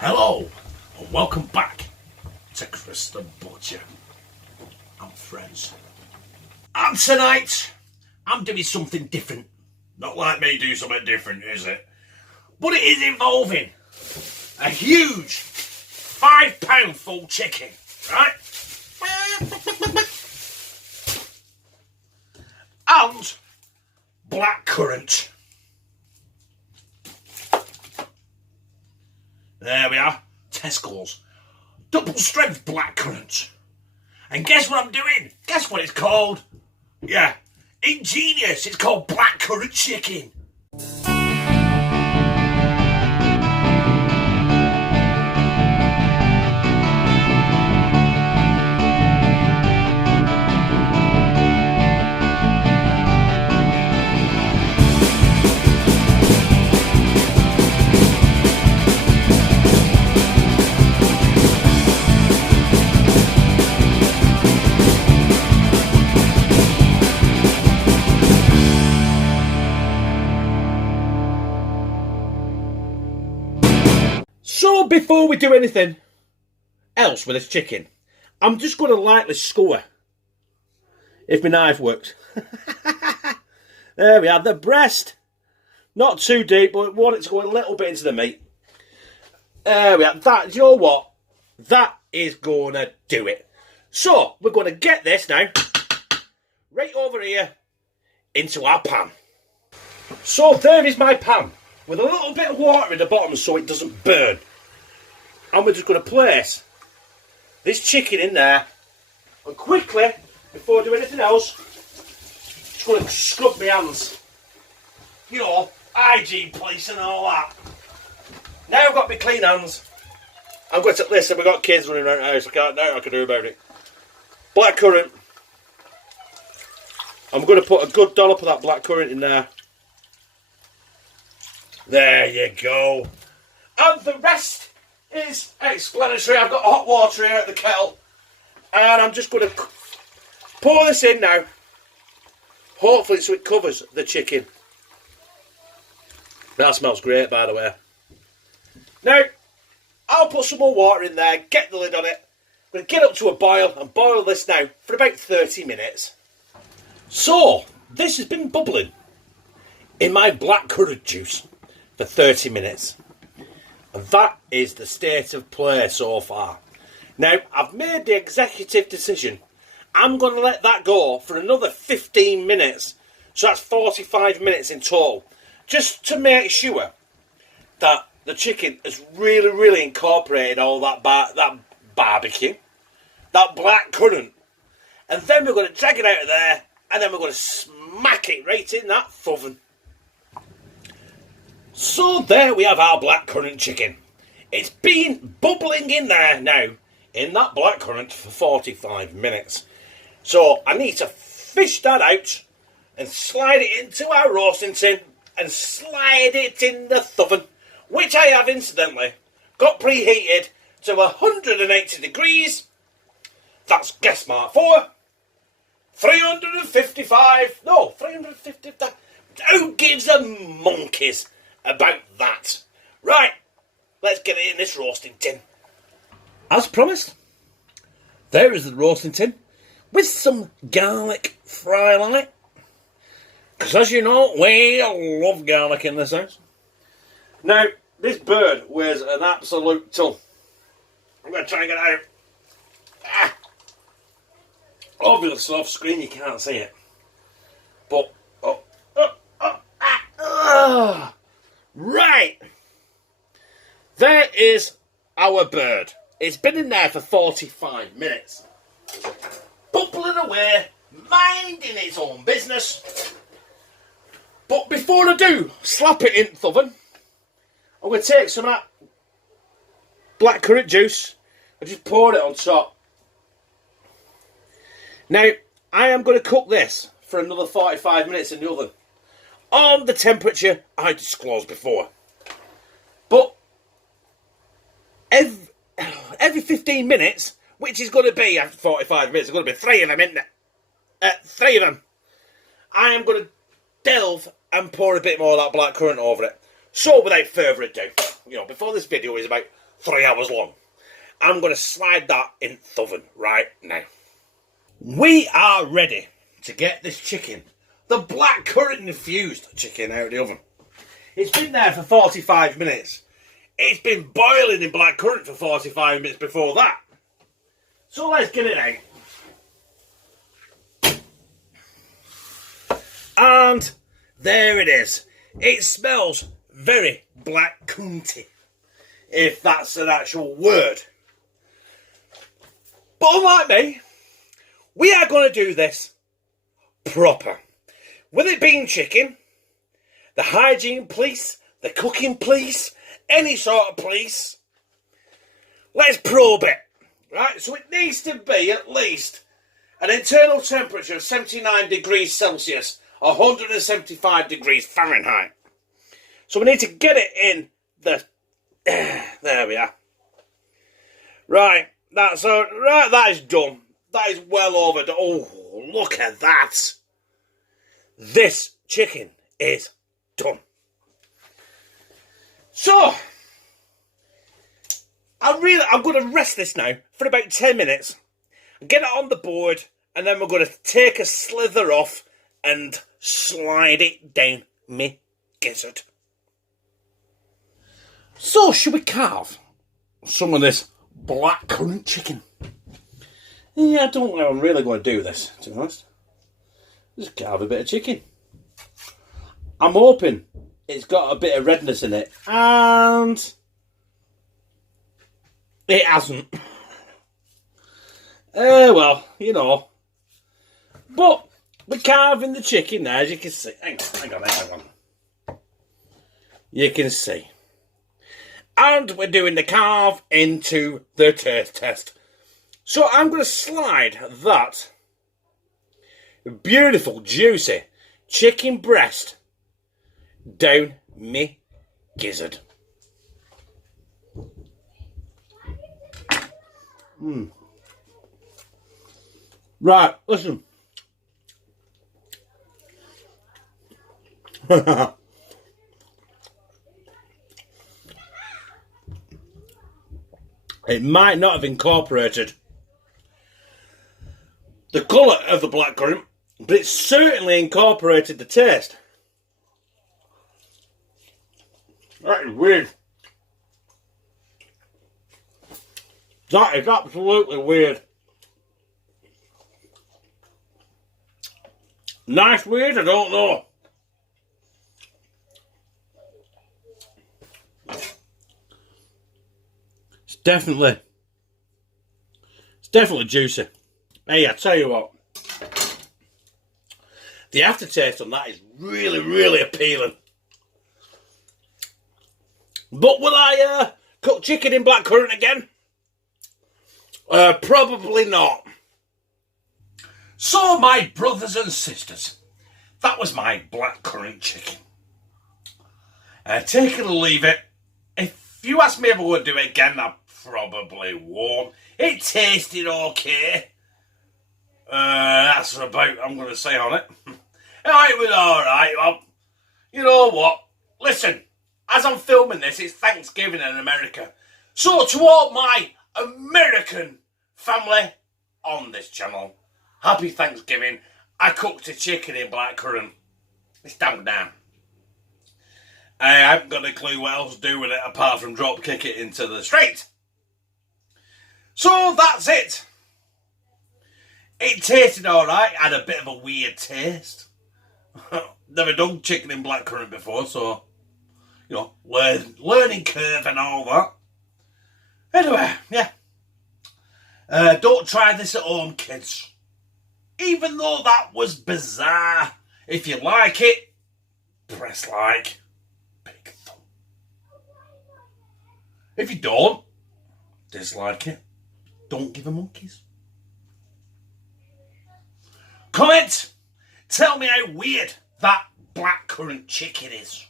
Hello, and welcome back to Chris the Butcher and friends. And tonight, I'm doing something different. Not like me do something different, is it? But it is involving a huge £5 full chicken, right? And blackcurrant. There we are, Tesco's double strength blackcurrant. And guess what I'm doing? Guess what it's called? Yeah, ingenious, it's called blackcurrant chicken. So before we do anything else with this chicken, I'm just going to lightly skewer, if my knife works. There we are, the breast. Not too deep, but we want it to go a little bit into the meat. There we are. That, you know what? That is going to do it. So, we're going to get this now, right over here, into our pan. So there is my pan, with a little bit of water in the bottom so it doesn't burn. And we're just going to place this chicken in there. And quickly, before I do anything else, just going to scrub my hands. You know, hygiene police and all that. Now I've got my clean hands, I'm going to, listen, we've got kids running around the house, I can't know what I can do about it. Blackcurrant. I'm going to put a good dollop of that blackcurrant in there. There you go. And the rest is explanatory. I've got hot water here at the kettle. And I'm just going to pour this in now. Hopefully so it covers the chicken. That smells great, by the way. Now, I'll put some more water in there, get the lid on it. I'm going to get up to a boil and boil this now for about 30 minutes. So, this has been bubbling in my blackcurrant juice for 30 minutes. And that is the state of play so far. Now, I've made the executive decision. I'm going to let that go for another 15 minutes. So that's 45 minutes in total. Just to make sure that the chicken has really incorporated all that barbecue, that blackcurrant. And then we're going to drag it out of there, and then we're going to smack it right in that oven. So there we have our blackcurrant chicken. It's been bubbling in there now, in that blackcurrant for 45 minutes. So I need to fish that out and slide it into our roasting tin and slide it in the oven, which I have incidentally got preheated to 180 degrees. That's guess mark 4. 355. No, 350. Who gives a monkeys about that? Right, let's get it in this roasting tin. As promised, there is the roasting tin with some garlic fry light. Because as you know, we love garlic in this house. Now, this bird weighs an absolute ton. I'm going to try and get it out. Ah. Obviously off screen you can't see it. But, right. There is our bird. It's been in there for 45 minutes. Bubbling away, minding its own business. But before I do slap it in the oven, I'm going to take some of that blackcurrant juice and just pour it on top. Now, I am going to cook this for another 45 minutes in the oven on the temperature I disclosed before. But every 15 minutes, which is going to be after 45 minutes, there's going to be 3 of them, isn't there? 3 of them. I am going to delve and pour a bit more of that blackcurrant over it. So without further ado, before this video is about 3 hours long. I'm going to slide that in the oven right now. We are ready to get this chicken, the blackcurrant infused chicken, out of the oven. It's been there for 45 minutes. It's been boiling in blackcurrant for 45 minutes before that. So let's get it out. And there it is. It smells very blackcurranty, if that's an actual word. But unlike me, we are going to do this proper. With it being chicken, the hygiene police, the cooking police, any sort of police, let's probe it. Right, so it needs to be at least an internal temperature of 79 degrees Celsius, 175 degrees Fahrenheit. So we need to get it in the... There we are. Right, that is done. That is well overdone. Oh, look at that. This chicken is done. So, I'm going to rest this now for about 10 minutes, get it on the board, and then we're going to take a slither off and slide it down me gizzard. So, should we carve some of this blackcurrant chicken? Yeah, I don't know I'm really going to do this, to be honest. Just carve a bit of chicken. I'm hoping it's got a bit of redness in it, and it hasn't. Well, you know. But we're carving the chicken now, as you can see. Hang on. You can see. And we're doing the carve into the taste test. So I'm going to slide that beautiful, juicy chicken breast down me gizzard. Right, listen. It might not have incorporated the colour of the blackcurrant, but it certainly incorporated the taste. That is weird. That is absolutely weird. Nice weird, I don't know. It's definitely juicy. Hey, I tell you what, the aftertaste on that is really, really appealing. But will I cook chicken in blackcurrant again? Probably not. So, my brothers and sisters, that was my blackcurrant chicken. Take it or leave it. If you ask me if I would do it again, I probably won't. It tasted okay. That's about I'm going to say on it. It was alright. Well, you know what? Listen, as I'm filming this, it's Thanksgiving in America. So to all my American family on this channel, happy Thanksgiving. I cooked a chicken in blackcurrant. It's down. I haven't got a clue what else to do with it apart from drop kick it into the street. So that's it. It tasted alright, had a bit of a weird taste. Never done chicken in blackcurrant before, so, you know, learning curve and all that. Anyway, yeah. Don't try this at home, kids. Even though that was bizarre. If you like it, press like. Big thumb. If you don't, dislike it. Don't give a monkeys. Comment. Tell me how weird that blackcurrant chicken is.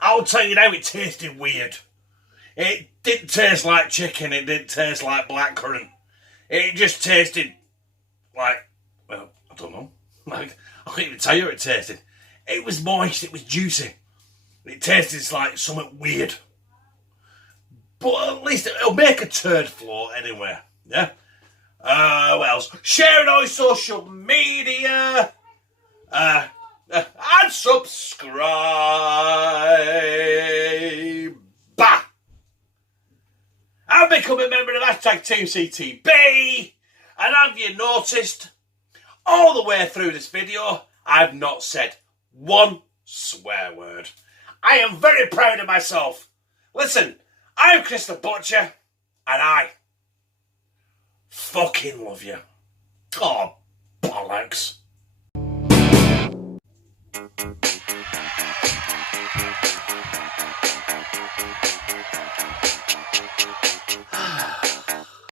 I'll tell you now, it tasted weird. It didn't taste like chicken. It didn't taste like blackcurrant. It just tasted like, well, I don't know. Like, I can't even tell you how it tasted. It was moist. It was juicy. It tasted like something weird. But at least it'll make a turd float anyway. Yeah? What else? Share it on social media. And subscribe. And become a member of hashtag Team CTB. And have you noticed, all the way through this video, I've not said one swear word. I am very proud of myself. Listen, I'm Chris the Butcher, and I fucking love you. Oh, bollocks.